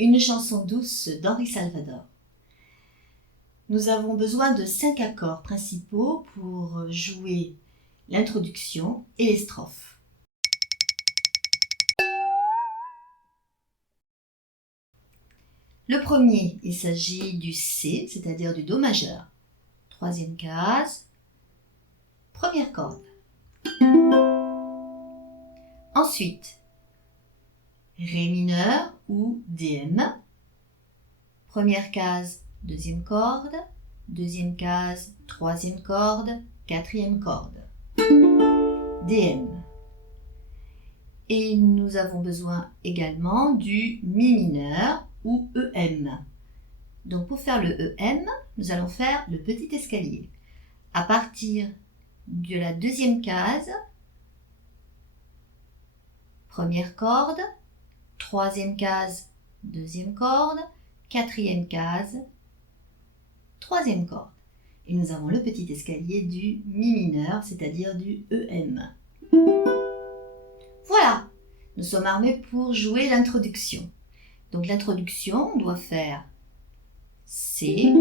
Une chanson douce d'Henri Salvador. Nous avons besoin de 5 accords principaux pour jouer l'introduction et les strophes. Le premier, il s'agit du C, c'est-à-dire du Do majeur. Troisième case, première corde. Ensuite, Ré mineur ou DM. Première case, deuxième corde. Deuxième case, troisième corde, quatrième corde. DM. Et nous avons besoin également du Mi mineur ou EM. Donc pour faire le EM, nous allons faire le petit escalier. À partir de la deuxième case, première corde, troisième case, deuxième corde, quatrième case, troisième corde. Et nous avons le petit escalier du Mi mineur, c'est-à-dire du EM. Voilà, nous sommes armés pour jouer l'introduction. Donc l'introduction, on doit faire C,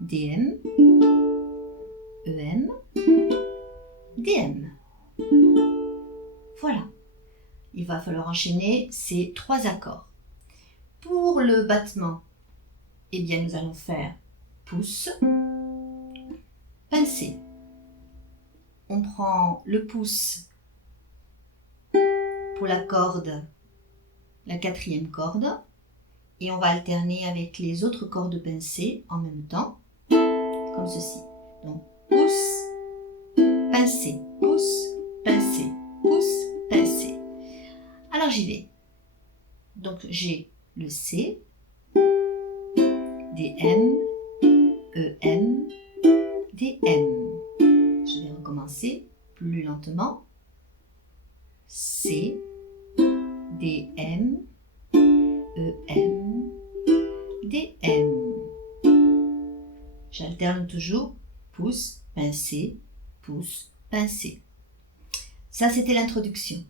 DM, EM, DM. Voilà. Il va falloir enchaîner ces 3 accords. Pour le battement, eh bien nous allons faire pouce, pincé. On prend le pouce pour la corde, la quatrième corde, et on va alterner avec les autres cordes pincées en même temps, comme ceci. Donc pouce, pincé, pouce, pincé, pouce, pincé. Alors j'y vais. Donc j'ai le C, DM, EM, DM. Je vais recommencer plus lentement. C, DM, EM, DM. J'alterne toujours pouce, pincé, pouce, pincé. Ça, c'était l'introduction.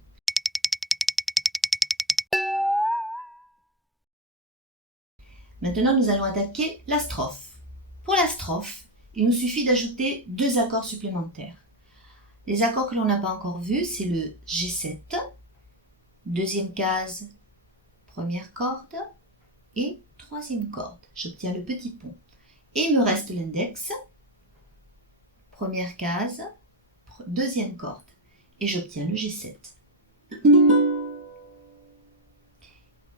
Maintenant, nous allons attaquer la strophe. Pour la strophe, il nous suffit d'ajouter 2 accords supplémentaires. Les accords que l'on n'a pas encore vus, c'est le G7, deuxième case, première corde et troisième corde. J'obtiens le petit pont. Et il me reste l'index, première case, deuxième corde. Et j'obtiens le G7.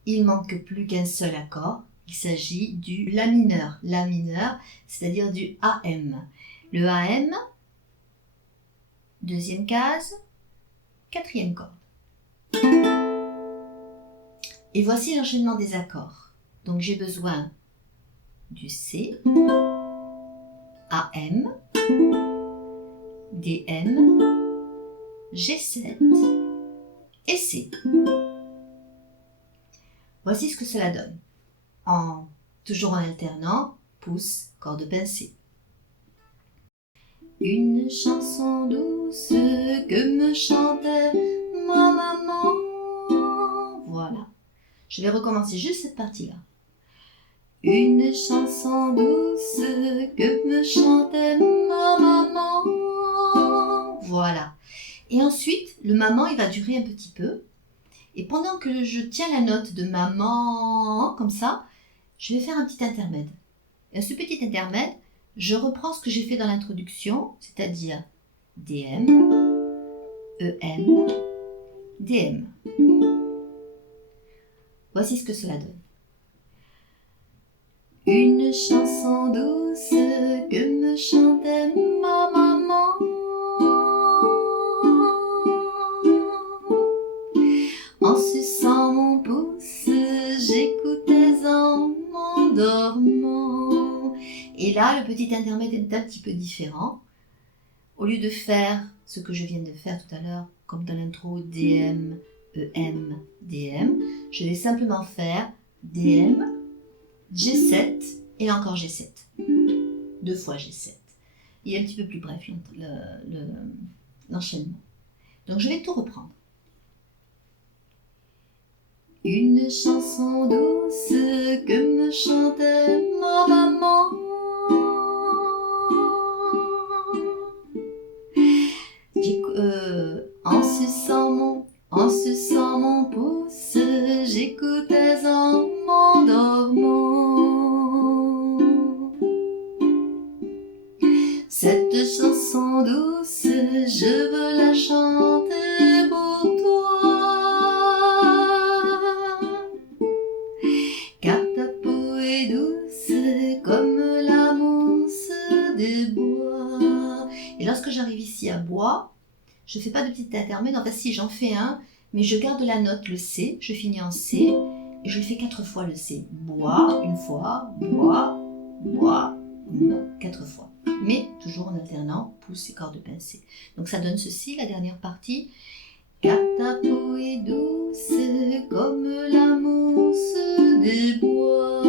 Il manque plus qu'un seul accord. Il s'agit du La mineur. La mineur, c'est-à-dire du AM. Le AM, deuxième case, quatrième corde. Et voici l'enchaînement des accords. Donc j'ai besoin du C, AM, DM, G7 et C. Voici ce que cela donne. Toujours en alternant, pouce, corde pincée. Une chanson douce que me chantait ma maman. Voilà. Je vais recommencer juste cette partie-là. Une chanson douce que me chantait ma maman. Voilà. Et ensuite, le maman, il va durer un petit peu. Et pendant que je tiens la note de maman, comme ça, je vais faire un petit intermède. Et à ce petit intermède, je reprends ce que j'ai fait dans l'introduction, c'est-à-dire DM, EM, DM. Voici ce que cela donne. Une chanson douce que me chantait ma maman. En suçant mon pouce, j'écoutais en m'endormant. Et là, le petit intermède est un petit peu différent. Au lieu de faire ce que je viens de faire tout à l'heure, comme dans l'intro DM, EM, DM, je vais simplement faire DM, G7 et encore G7. 2 fois G7. Il est un petit peu plus bref l'enchaînement. Donc je vais tout reprendre. Une chanson douce que me chantait ma maman. En suçant mon pouce, j'écoutais en m'endormant. Cette chanson douce, je veux la chanter pour toi. Car ta peau est douce comme la mousse des bois. Et lorsque j'arrive ici à bois, je ne fais pas de petit intermède, enfin si j'en fais un, mais je garde la note, le C, je finis en C, et je le fais 4 fois le C. Bois, une fois, bois, bois, bois, 4 fois. Mais toujours en alternant pouce et corde pincée. Donc ça donne ceci, la dernière partie. Car ta peau est douce comme la mousse des bois.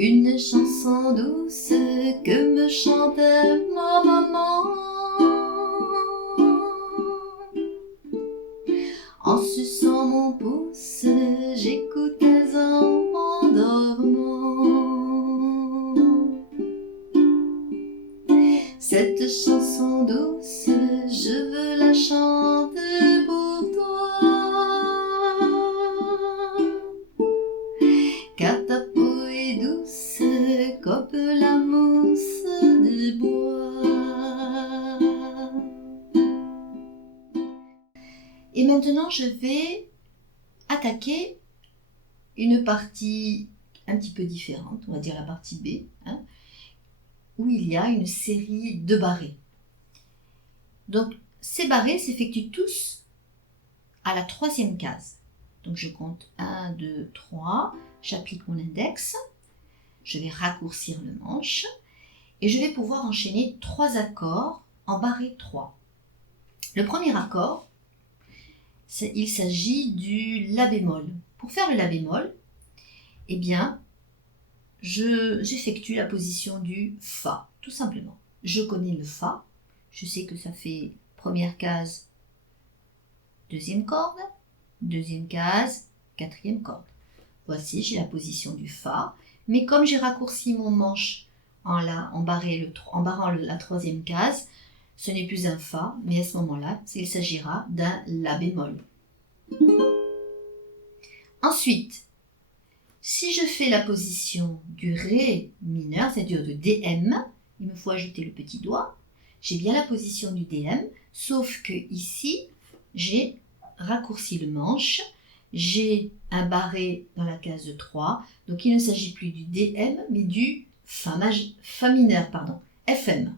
Une chanson douce que me chantait ma maman. En suçant mon pouce, j'écoutais en m'endormant. Cette chanson douce, je veux la chanter pour toi. Car ta peau est douce comme la mousse des bois. Et maintenant, je vais attaquer une partie un petit peu différente, on va dire la partie B, où il y a une série de barrés. Donc, ces barrés s'effectuent tous à la 3e case. Donc, je compte 1, 2, 3, j'applique mon index, je vais raccourcir le manche et je vais pouvoir enchaîner 3 accords en barré 3. Le premier accord, il s'agit du La bémol. Pour faire le La bémol, eh bien, j'effectue la position du Fa, tout simplement. Je connais le Fa, je sais que ça fait première case, 2e corde, 2e case, 4e corde. Voici, j'ai la position du Fa, mais comme j'ai raccourci mon manche en barrant la 3e case, ce n'est plus un Fa, mais à ce moment-là, il s'agira d'un La bémol. Ensuite, si je fais la position du Ré mineur, c'est-à-dire de DM, il me faut ajouter le petit doigt, j'ai bien la position du DM, sauf que ici, j'ai raccourci le manche, j'ai un barré dans la case de 3, donc il ne s'agit plus du DM, mais du Fa mineur, FM.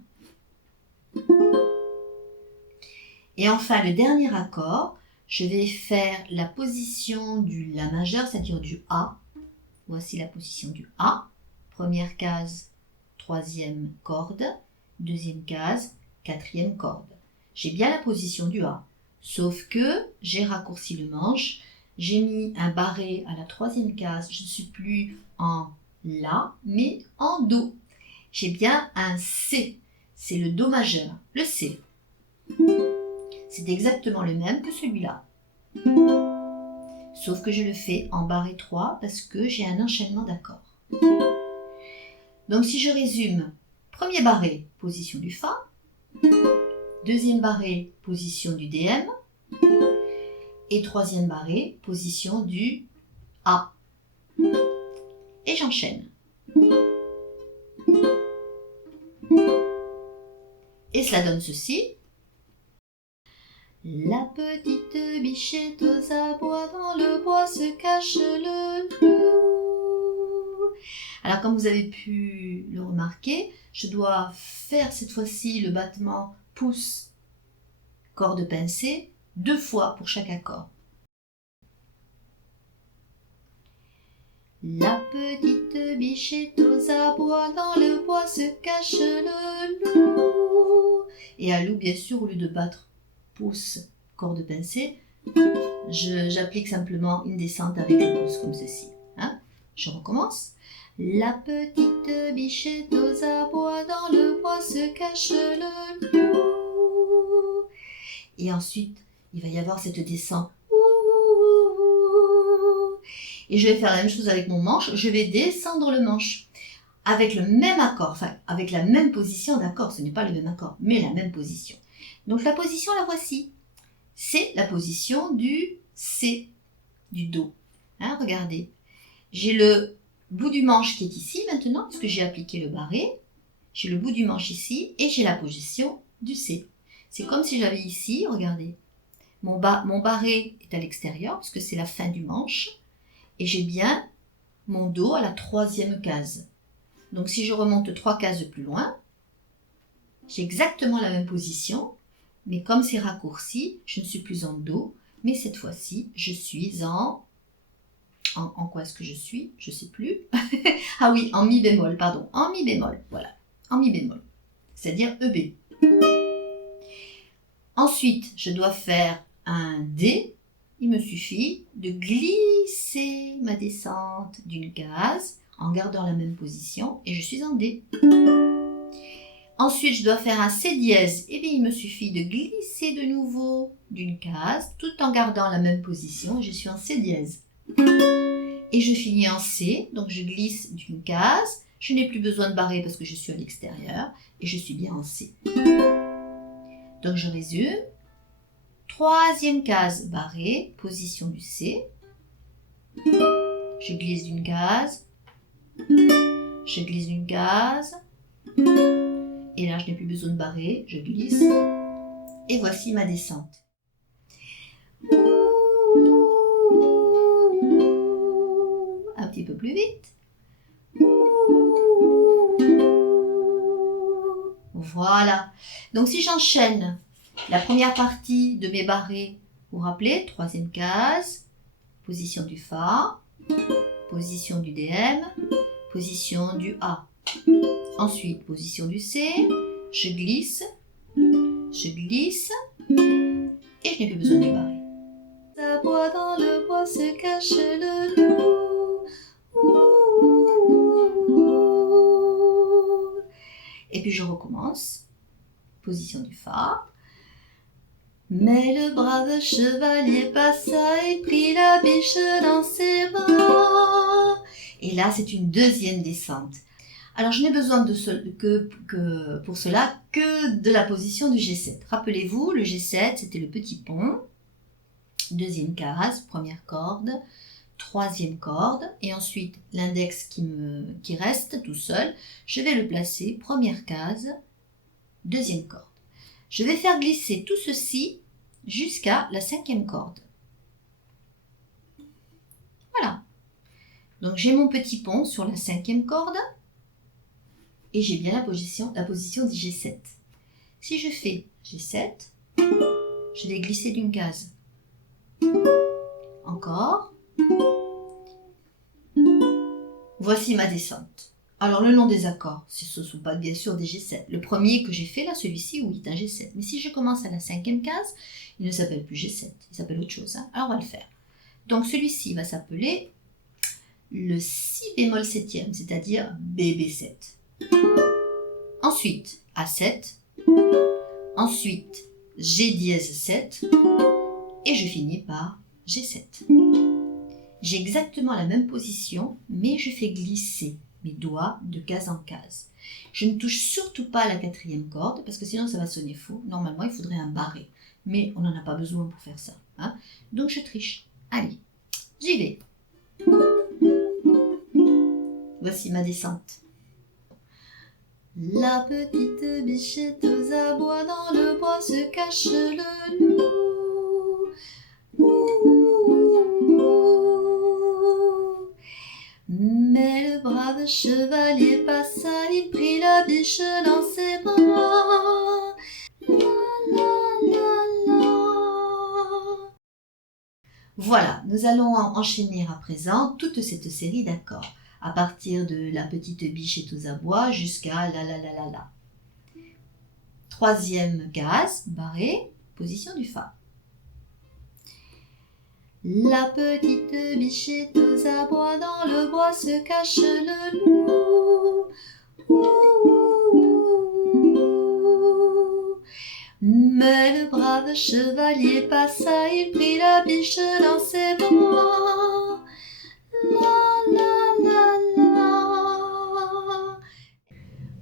Et enfin, le dernier accord, je vais faire la position du La majeur, c'est-à-dire du A. Voici la position du A. Première case, 3e corde. 2e case, 4e corde. J'ai bien la position du A. Sauf que j'ai raccourci le manche. J'ai mis un barré à la 3e case. Je ne suis plus en La, mais en Do. J'ai bien un C. C'est le Do majeur, le C. C'est exactement le même que celui-là. Sauf que je le fais en barré 3 parce que j'ai un enchaînement d'accords. Donc si je résume, premier barré, position du Fa, deuxième barré, position du DM, et troisième barré, position du A. Et j'enchaîne. Et cela donne ceci. La petite bichette aux abois, dans le bois se cache le loup. Alors comme vous avez pu le remarquer, je dois faire cette fois-ci le battement pouce, corde pincée, 2 fois pour chaque accord. La petite bichette aux abois, dans le bois se cache le loup. Et à loup, bien sûr, au lieu de battre pouce, corde pincée, j'applique simplement une descente avec le pouce comme ceci. Je recommence. La petite bichette aux abois, dans le bois se cache le loup. Et ensuite, il va y avoir cette descente. Et je vais faire la même chose avec mon manche. Je vais descendre le manche avec le même accord, enfin avec la même position d'accord. Ce n'est pas le même accord, mais la même position. Donc la position, la voici. C'est la position du C, du Do. Hein, regardez. J'ai le bout du manche qui est ici maintenant, parce que j'ai appliqué le barré. J'ai le bout du manche ici et j'ai la position du C. C'est comme si j'avais ici, regardez, mon barré est à l'extérieur, puisque c'est la fin du manche. Et j'ai bien mon Do à la 3e case. Donc si je remonte 3 cases plus loin, j'ai exactement la même position, mais comme c'est raccourci, je ne suis plus en Do, mais cette fois-ci, je suis en quoi est-ce que je suis? Je ne sais plus. Ah oui, en Mi bémol, pardon, en Mi bémol, voilà, en Mi bémol, c'est-à-dire EB. Ensuite, je dois faire un D. Il me suffit de glisser ma descente d'une case en gardant la même position et je suis en D. Ensuite, je dois faire un C dièse. Eh bien, il me suffit de glisser de nouveau d'une case tout en gardant la même position et je suis en C dièse. Et je finis en C, donc je glisse d'une case. Je n'ai plus besoin de barrer parce que je suis à l'extérieur et je suis bien en C. Donc, je résume. 3e case barrée, position du C. Je glisse d'une case. Je glisse d'une case. Et là, je n'ai plus besoin de barrer. Je glisse. Et voici ma descente. Un petit peu plus vite. Voilà. Donc, si j'enchaîne la première partie de mes barrés, vous vous rappelez, 3e case, position du Fa, position du DM, position du A. Ensuite, position du C, je glisse, et je n'ai plus besoin de barrer. Aboie dans le bois se cache le loup. Et puis je recommence, position du Fa. Mais le brave chevalier passa et prit la biche dans ses bras. Et là, c'est une 2e descente. Alors, je n'ai besoin pour cela que de la position du G7. Rappelez-vous, le G7, c'était le petit pont. 2e case, première corde, 3e corde. Et ensuite, l'index qui reste tout seul, je vais le placer, première case, 2e corde. Je vais faire glisser tout ceci jusqu'à la 5e corde. Voilà. Donc j'ai mon petit pont sur la 5e corde et j'ai bien la position du G7. Si je fais G7, je vais glisser d'une case. Encore. Voici ma descente. Alors, le nom des accords, ce ne sont pas bien sûr des G7. Le premier que j'ai fait là, celui-ci, oui, est un G7. Mais si je commence à la 5e case, il ne s'appelle plus G7, il s'appelle autre chose. Hein. Alors, on va le faire. Donc, celui-ci va s'appeler le Si bémol 7e, c'est-à-dire BB7. Ensuite, A7. Ensuite, G dièse 7. Et je finis par G7. J'ai exactement la même position, mais je fais glisser mes doigts de case en case. Je ne touche surtout pas la 4e corde, parce que sinon ça va sonner faux. Normalement, il faudrait un barré, mais on n'en a pas besoin pour faire ça. Hein. Donc je triche. Allez, j'y vais. Voici ma descente. La petite bichette aux abois, dans le bois se cache le loup. Mais le brave chevalier passa, il prit la biche dans ses bras. Voilà, nous allons enchaîner à présent toute cette série d'accords, à partir de la petite bichette aux abois jusqu'à la. 3e case, barré, position du Fa. La petite biche est aux abois, dans le bois se cache le loup. Mais le brave chevalier passa, il prit la biche dans ses bras. La la la la.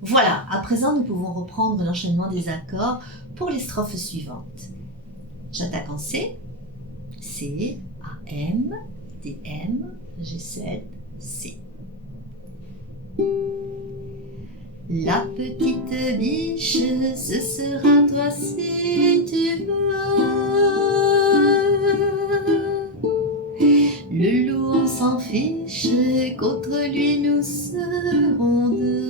Voilà, à présent nous pouvons reprendre l'enchaînement des accords pour les strophes suivantes. J'attaque en C, C, A, M, D, M, G7, C. La petite biche, ce sera toi si tu veux. Le loup, on s'en fiche, contre lui nous serons deux.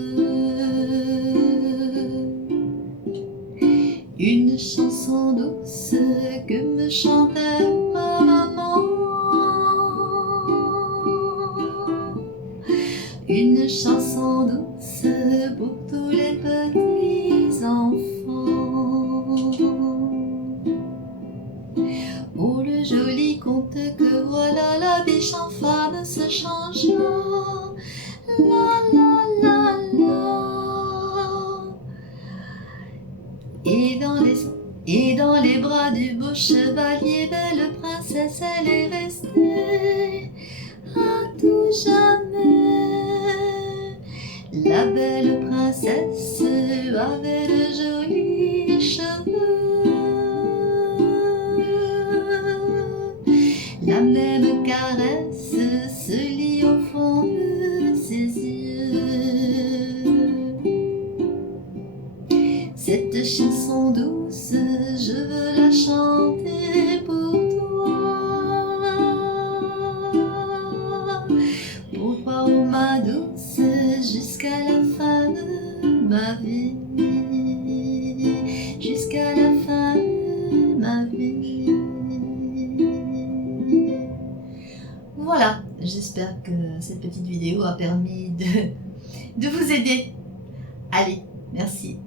Une chanson douce que me chantait ma maman. Une chanson douce pour tous les petits enfants. Oh, le joli conte que voilà, la biche en femme se changea. La la la la. Et dans les bras du beau chevalier, belle princesse, elle est restée à tout jamais. La belle princesse avait de jolis cheveux, la même caresse se lit au fond de ses yeux. Cette chanson douce, je veux la chanter pour toi, oh ma douce, jusqu'à la fin de ma vie, jusqu'à la fin de ma vie. Voilà, j'espère que cette petite vidéo a permis de vous aider. Allez, merci.